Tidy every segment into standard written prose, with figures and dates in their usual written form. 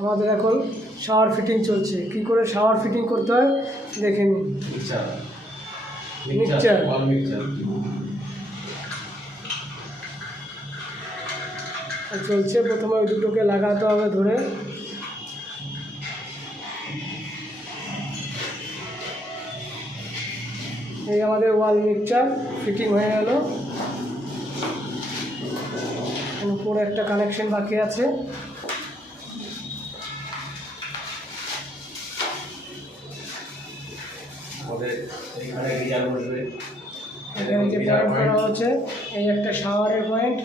আমাদের এখন shower fitting চলছে। কি করে শাওয়ার ফিটিং করতে হয় দেখে নিন। মিক্সচার চলছে। প্রথমে ওই দুটোকে লাগাতে হবে ধরে। এই আমাদের ওয়াল মিক্সচার ফিটিং হয়ে গেল। উপরে একটা কানেকশন বাকি আছে। এখানে যে পয়েন্ট করা হচ্ছে, এই একটা শাওয়ারের পয়েন্ট,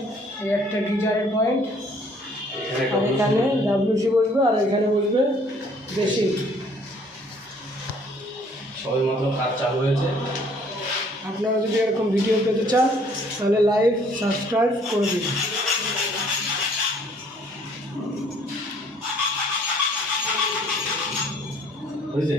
এই একটা গিজারের পয়েন্ট, আর এখানে ডাব্লিউসি বসবে, আর এখানে বসবে বেসিন। সবেমাত্র কাজ চালু হয়েছে। আপনারা যদি এরকম ভিডিও পেতে চান তাহলে লাইক সাবস্ক্রাইব করে দিন। বুঝলে?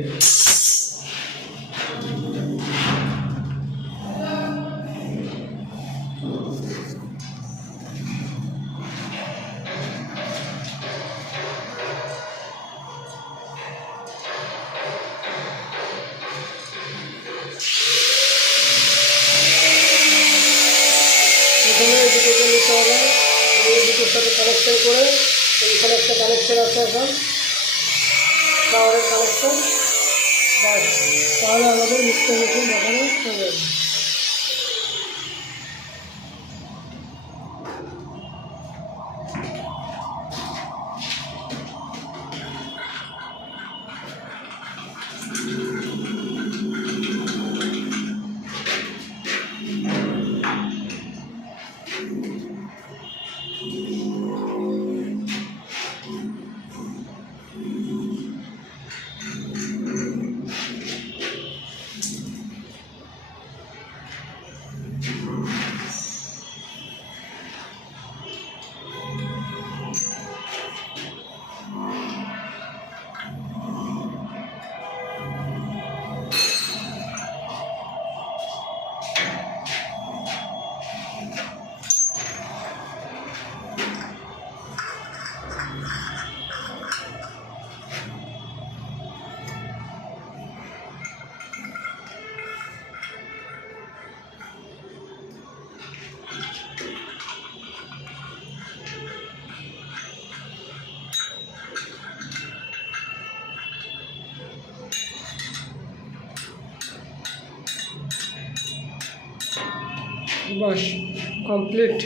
প্রথমে এই দুটোকে নিতে হবে, এই দুটোর সাথে কানেকশন করে। এইখানে একটা কানেকশন আছে এখন শাওয়ারের কানেকশন। বাস, তাহলে আমাদের মিক্সচার মেশিন দেখানো হয়ে যাবে। বাস কমপ্লিট।